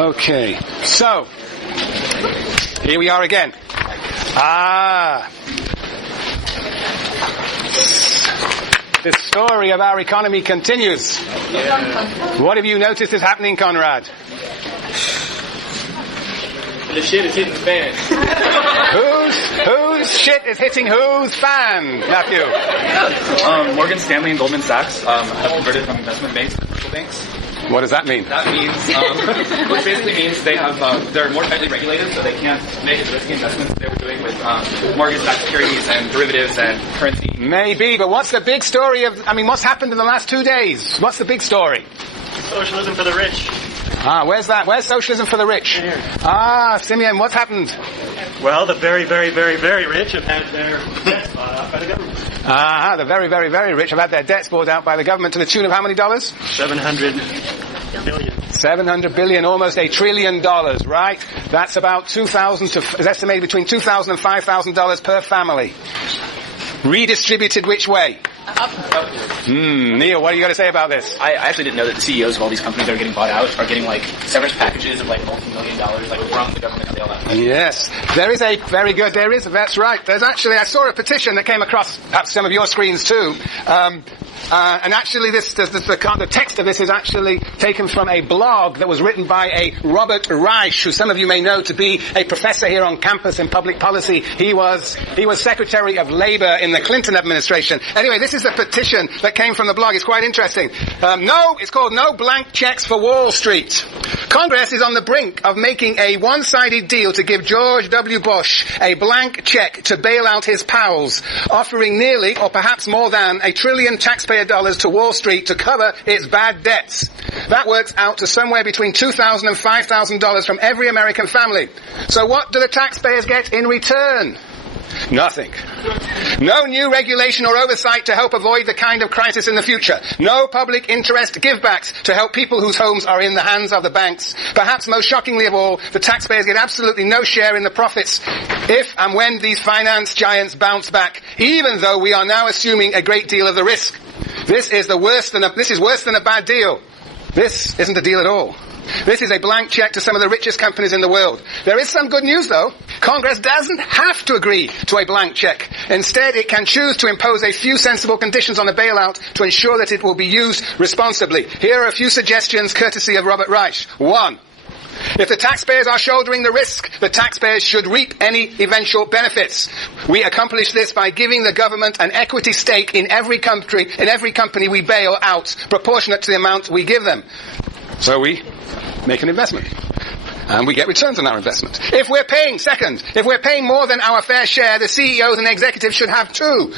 Okay, so here we are again. The story of our economy continues. What have you noticed is happening, Conrad? The shit is hitting the fan. Whose shit is hitting whose fan, Matthew? Morgan Stanley and Goldman Sachs have converted from investment banks to commercial banks. What does that mean? That means, which basically means they're more tightly regulated, so they can't make as risky investments they were doing with mortgage-backed securities and derivatives and currency. Maybe, but what's the big story what's happened in the last 2 days? What's the big story? Socialism for the rich. Where's that? Where's socialism for the rich? Here. Simeon, what's happened? Well, the very, very, very, very rich have had their debts bought out by the government. The very, very, very rich have had their debts bought out by the government to the tune of how many dollars? $700 billion. 700 billion, almost $1 trillion, right? That's about is estimated between $2,000 and $5,000 per family. Redistributed which way? Neil, what are you going to say about this? I actually didn't know that the CEOs of all these companies that are getting bought out are getting severance packages of multi-million dollars from the government bailout. Yes, that's right. There's actually, I saw a petition that came across perhaps some of your screens too. And actually the text of this is actually taken from a blog that was written by a Robert Reich, who some of you may know to be a professor here on campus in public policy. He was Secretary of Labor in the Clinton administration. Anyway, this is a petition that came from the blog. It's quite interesting. It's called No Blank Checks for Wall Street. Congress is on the brink of making a one-sided deal to give George W. Bush a blank check to bail out his pals, offering nearly, or perhaps more than, $1 trillion taxpayer dollars to Wall Street to cover its bad debts. That works out to somewhere between $2,000 and $5,000 from every American family. So what do the taxpayers get in return? Nothing. No new regulation or oversight to help avoid the kind of crisis in the future. No public interest givebacks to help people whose homes are in the hands of the banks. Perhaps most shockingly of all, the taxpayers get absolutely no share in the profits if and when these finance giants bounce back, even though we are now assuming a great deal of the risk. This is worse than a bad deal. This isn't a deal at all. This is a blank check to some of the richest companies in the world. There is some good news, though. Congress doesn't have to agree to a blank check. Instead, it can choose to impose a few sensible conditions on the bailout to ensure that it will be used responsibly. Here are a few suggestions courtesy of Robert Reich. 1. If the taxpayers are shouldering the risk, the taxpayers should reap any eventual benefits. We accomplish this by giving the government an equity stake in every company we bail out, proportionate to the amount we give them. So we make an investment, and we get returns on our investment. If we're paying more than our fair share, the CEOs and executives should have to.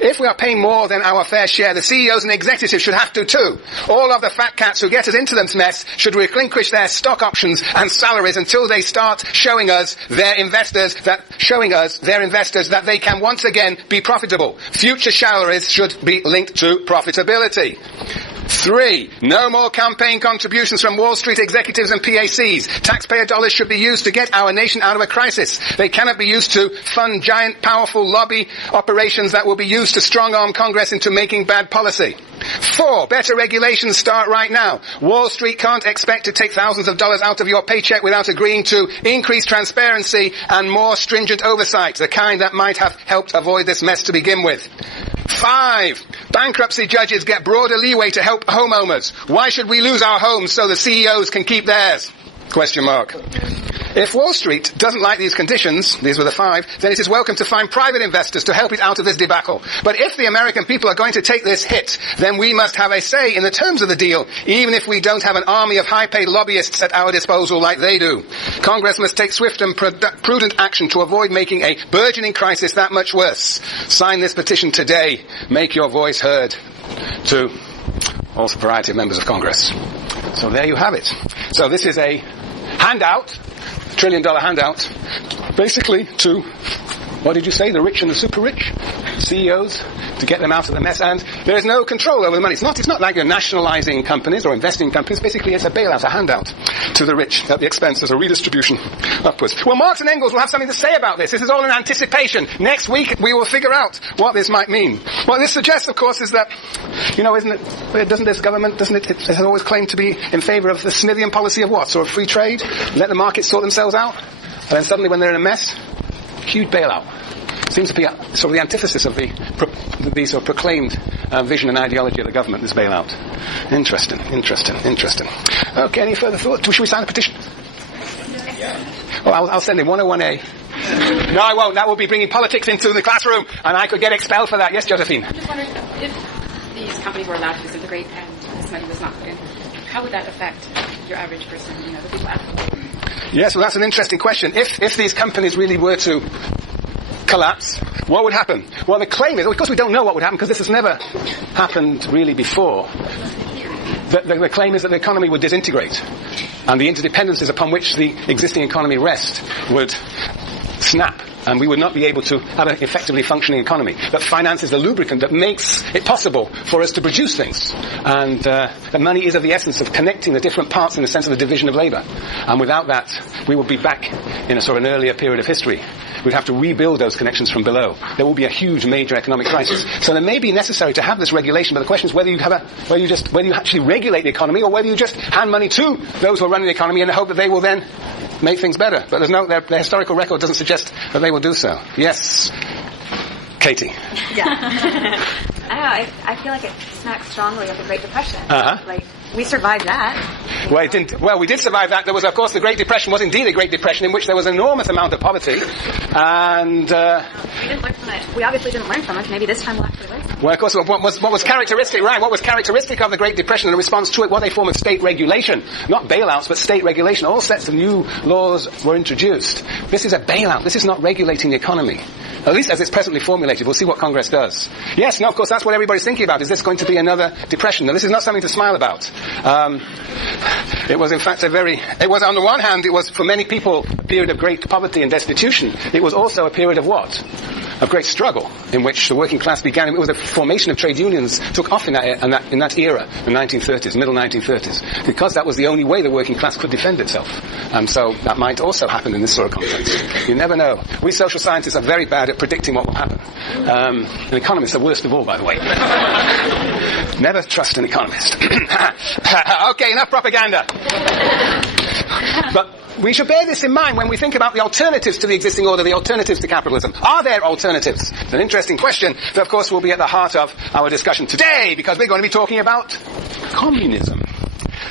If we are paying more than our fair share, the CEOs and executives should have to too. All of the fat cats who get us into this mess should relinquish their stock options and salaries until they start showing us their investors that they can once again be profitable. Future salaries should be linked to profitability. 3. No more campaign contributions from Wall Street executives and PACs. Taxpayer dollars should be used to get our nation out of a crisis. They cannot be used to fund giant, powerful lobby operations that will be used to strong-arm Congress into making bad policy. 4. Better regulations start right now. Wall Street can't expect to take thousands of dollars out of your paycheck without agreeing to increased transparency and more stringent oversight, the kind that might have helped avoid this mess to begin with. 5. Bankruptcy judges get broader leeway to help homeowners. Why should we lose our homes so the CEOs can keep theirs? ? If Wall Street doesn't like these conditions, these were the 5, then it is welcome to find private investors to help it out of this debacle. But if the American people are going to take this hit, then we must have a say in the terms of the deal, even if we don't have an army of high-paid lobbyists at our disposal like they do. Congress must take swift and prudent action to avoid making a burgeoning crisis that much worse. Sign this petition today. Make your voice heard to all variety of members of Congress. So there you have it. So this is a handout, $1 trillion handout, basically to, what did you say, the rich and the super rich? CEOs to get them out of the mess, and there is no control over the money. It's not like you're nationalizing companies or investing in companies. Basically, it's a bailout, a handout to the rich at the expense. There's a redistribution upwards. Well, Marx and Engels will have something to say about this. This is all in anticipation. Next week, we will figure out what this might mean. What this suggests, of course, is that, doesn't this government, it has always claimed to be in favor of the Smithian policy of what? Sort of free trade? Let the markets sort themselves out? And then suddenly, when they're in a mess, huge bailout. Seems to be sort of the antithesis of the sort of proclaimed vision and ideology of the government, this bailout. Interesting. Okay, any further thoughts? Should we sign a petition? Oh, I'll send in 101A. No, I won't. That will be bringing politics into the classroom, and I could get expelled for that. Yes, Josephine? I'm just wondering, if these companies were allowed to disintegrate and this money was not put in, how would that affect your average person, the people at home? Yes, well, that's an interesting question. If these companies really were to collapse, what would happen? Well, the claim is, of course we don't know what would happen because this has never happened really before. The claim is that the economy would disintegrate and the interdependencies upon which the existing economy rests would snap, and we would not be able to have an effectively functioning economy. That finance is the lubricant that makes it possible for us to produce things. And the money is of the essence of connecting the different parts in the sense of the division of labour. And without that, we would be back in a sort of an earlier period of history. We'd have to rebuild those connections from below. There will be a huge major economic crisis. So it may be necessary to have this regulation, but the question is whether you actually regulate the economy or whether you just hand money to those who are running the economy in the hope that they will then make things better. But their historical record doesn't suggest that they will do so. Yes, Katie. Yeah. I don't know. I feel like it smacks strongly of the Great Depression. Like, we survived that. Well, it didn't. Well, we did survive that. There was, of course, the Great Depression was indeed a Great Depression in which there was an enormous amount of poverty, and we didn't learn from it. We obviously didn't learn from it. Maybe this time we'll actually learn from it. Well, of course, what was characteristic, right? What was characteristic of the Great Depression and the response to it was a form of state regulation, not bailouts, but state regulation. All sets of new laws were introduced. This is a bailout. This is not regulating the economy, at least as it's presently formulated. We'll see what Congress does. Yes, no, of course, that's what everybody's thinking about. Is this going to be another depression? Now, this is not something to smile about. It was, in fact, on the one hand, it was for many people a period of great poverty and destitution. It was also a period of what? Of great struggle, in which the working class began. It was the formation of trade unions took off in that era, the 1930s, middle 1930s, because that was the only way the working class could defend itself. And so that might also happen in this sort of context. You never know. We social scientists are very bad at predicting what will happen. An economist, the worst of all, by the way. Never trust an economist. Okay, enough propaganda. But we should bear this in mind when we think about the alternatives to the existing order, the alternatives to capitalism. Are there alternatives? It's an interesting question that, of course, will be at the heart of our discussion today, because we're going to be talking about communism.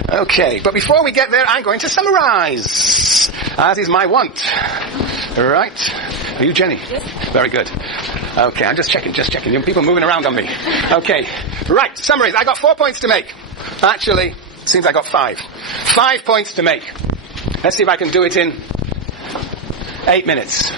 Okay, but before we get there, I'm going to summarize, as is my wont. Right? Are you Jenny? Yes. Very good. Okay, I'm just checking. You people moving around on me. Okay, right, summaries. I got 4 points to make. Actually, it seems I got 5. 5 points to make. Let's see if I can do it in 8 minutes.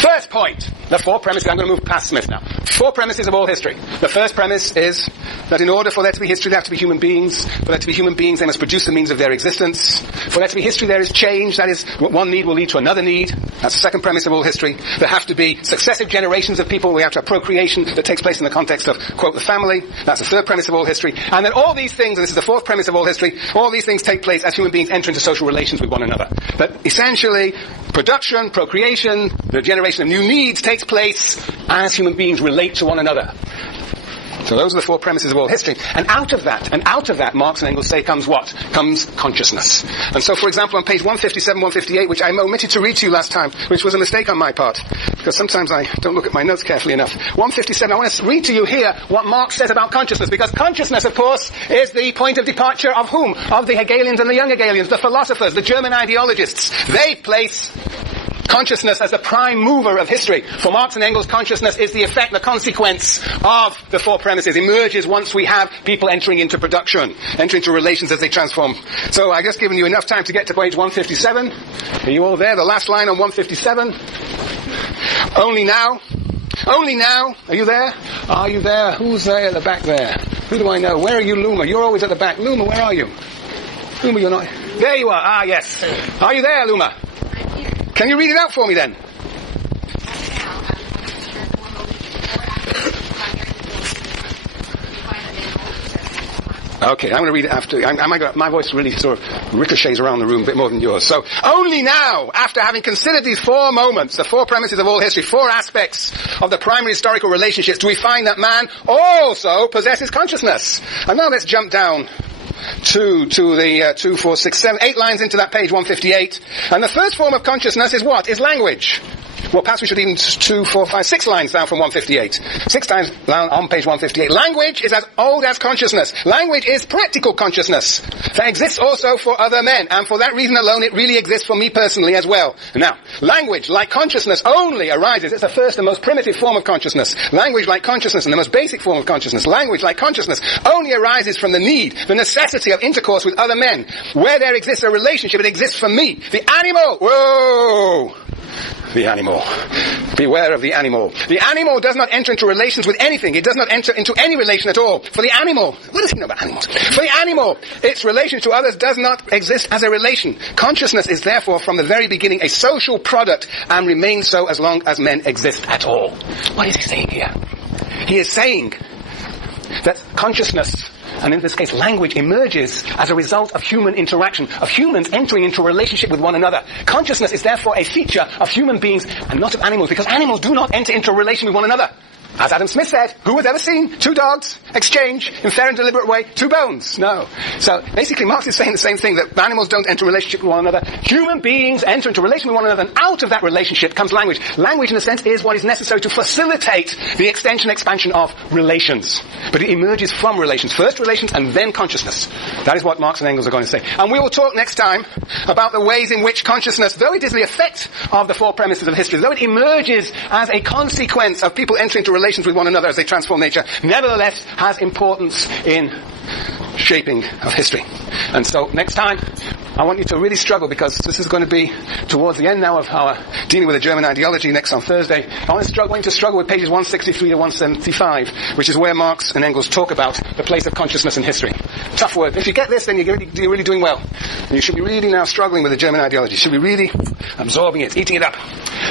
First point, the 4 premises. I'm going to move past Smith now. 4 premises of all history. The first premise is that in order for there to be history, there have to be human beings. For there to be human beings, they must produce the means of their existence. For there to be history, there is change. That is, one need will lead to another need. That's the second premise of all history. There have to be successive generations of people. We have to have procreation that takes place in the context of, quote, the family. That's the third premise of all history. And then all these things, and this is the fourth premise of all history, all these things take place as human beings enter into social relations with one another. But essentially, production, procreation, the generation of new needs takes place as human beings relate to one another. So those are the 4 premises of all history. And out of that, Marx and Engels say comes what? Comes consciousness. And so, for example, on page 157, 158, which I omitted to read to you last time, which was a mistake on my part, because sometimes I don't look at my notes carefully enough. 157, I want to read to you here what Marx says about consciousness, because consciousness, of course, is the point of departure of whom? Of the Hegelians and the young Hegelians, the philosophers, the German ideologists. They place consciousness as the prime mover of history. For Marx and Engels, consciousness is the effect, the consequence of the 4 premises. Emerges once we have people entering into production, entering into relations as they transform. So I've just given you enough time to get to page 157. Are you all there? The last line on 157. Only now. Are you there? Are you there? Who's there at the back there? Who do I know? Where are you, Luma? You're always at the back. Luma, where are you? Luma, you're not. There you are. Ah, yes. Are you there, Luma? Can you read it out for me then? Okay, I'm going to read it after. My voice really sort of ricochets around the room a bit more than yours. So, only now, after having considered these 4 moments, the 4 premises of all history, 4 aspects of the primary historical relationships, do we find that man also possesses consciousness. And now let's jump down to the 2, 4, 6, 7, 8 lines into that page 158. And the first form of consciousness is what? Is language. Well, perhaps we should even 2, 4, 5, 6 lines down from 158. 6 times down on page 158. Language is as old as consciousness. Language is practical consciousness that exists also for other men, and for that reason alone it really exists for me personally as well. Now, language, like consciousness, only arises. It's the first and most primitive form of consciousness. Language, like consciousness, and the most basic form of consciousness. Language, like consciousness, only arises from the need, the necessity of intercourse with other men. Where there exists a relationship, it exists for me. The animal, whoa! The animal. Beware of the animal. The animal does not enter into relations with anything. It does not enter into any relation at all. For the animal, what does he know about animals? For the animal, its relation to others does not exist as a relation. Consciousness is therefore from the very beginning a social product and remains so as long as men exist at all. What is he saying here? He is saying that consciousness, and in this case language, emerges as a result of human interaction, of humans entering into a relationship with one another. Consciousness is therefore a feature of human beings and not of animals, because animals do not enter into a relation with one another. As Adam Smith said, who has ever seen 2 dogs exchange in fair and deliberate way 2 bones? No. So basically Marx is saying the same thing, that animals don't enter a relationship with one another. Human beings enter into a relation with one another, and out of that relationship comes language. Language, in a sense, is what is necessary to facilitate the expansion of relations. But it emerges from relations. First relations and then consciousness. That is what Marx and Engels are going to say. And we will talk next time about the ways in which consciousness, though it is the effect of the 4 premises of history, though it emerges as a consequence of people entering into relations with one another as they transform nature, nevertheless has importance in shaping of history. And so next time I want you to really struggle, because this is going to be towards the end now of our dealing with the German ideology next on Thursday. I want you to struggle with pages 163 to 175, which is where Marx and Engels talk about the place of consciousness in history. Tough word. If you get this, then you're really doing well. And you should be really now struggling with the German ideology. You should be really absorbing it, eating it up.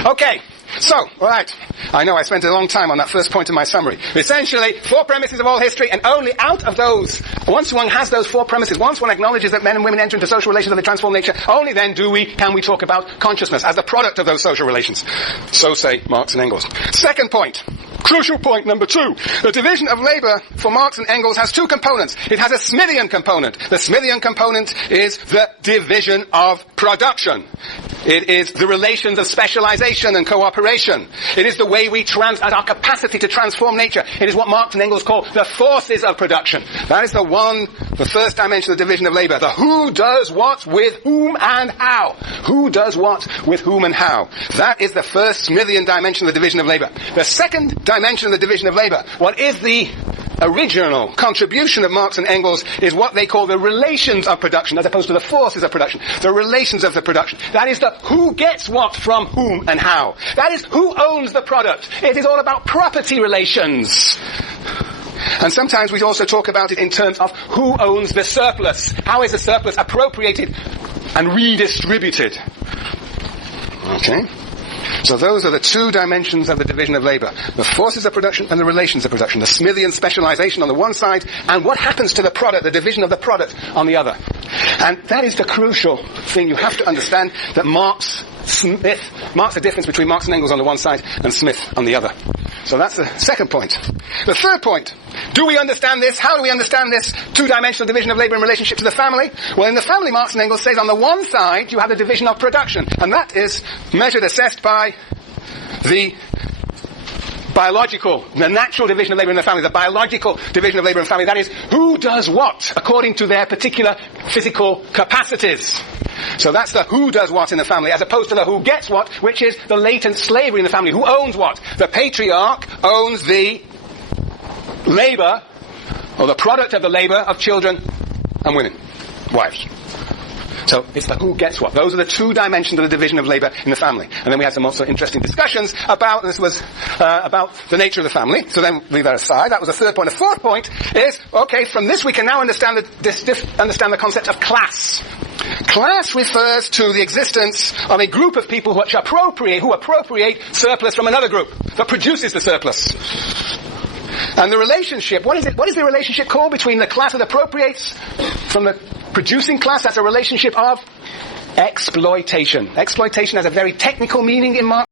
Okay. So, alright, I know I spent a long time on that first point in my summary. Essentially, 4 premises of all history, and only out of those, once one has those 4 premises, once one acknowledges that men and women enter into social relations and they transform nature, only then can we talk about consciousness as the product of those social relations. So say Marx and Engels. Second point. Crucial point number 2. The division of labor for Marx and Engels has 2 components. It has a Smithian component. The Smithian component is the division of production. It is the relations of specialization and cooperation. It is the way we our capacity to transform nature. It is what Marx and Engels call the forces of production. That is the first dimension of the division of labor. The who does what with whom and how. Who does what with whom and how. That is the first Smithian dimension of the division of labor. The second dimension of the division of labor, what is the original contribution of Marx and Engels, is what they call the relations of production, as opposed to the forces of production. The relations of the production. That is the who gets what from whom and how. That is who owns the product. It is all about property relations. And sometimes we also talk about it in terms of who owns the surplus. How is the surplus appropriated and redistributed? Okay? So those are the 2 dimensions of the division of labor. The forces of production and the relations of production. The Smithian specialization on the one side, and what happens to the product, the division of the product on the other. And that is the crucial thing. You have to understand that Marx the difference between Marx and Engels on the one side and Smith on the other. So that's the second point. The third point. Do we understand this? How do we understand this 2-dimensional division of labor in relationship to the family? Well, in the family, Marx and Engels says on the one side you have the division of production, and that is measured, assessed by the natural division of labor in the family, the biological division of labor in the family. That is, who does what according to their particular physical capacities. So that's the who does what in the family, as opposed to the who gets what, which is the latent slavery in the family. Who owns what? The patriarch owns the labor, or the product of the labor of children and women, wives. So it's the who gets what. Those are the 2 dimensions of the division of labor in the family. And then we had some also interesting discussions about the nature of the family. So then leave that aside. That was the third point. The fourth point is, okay, from this we can now understand the concept of class. Class refers to the existence of a group of people who appropriate surplus from another group that produces the surplus. And the relationship, what is it? What is the relationship called between the class that appropriates from the producing class? That's a relationship of exploitation. Exploitation has a very technical meaning in Marx.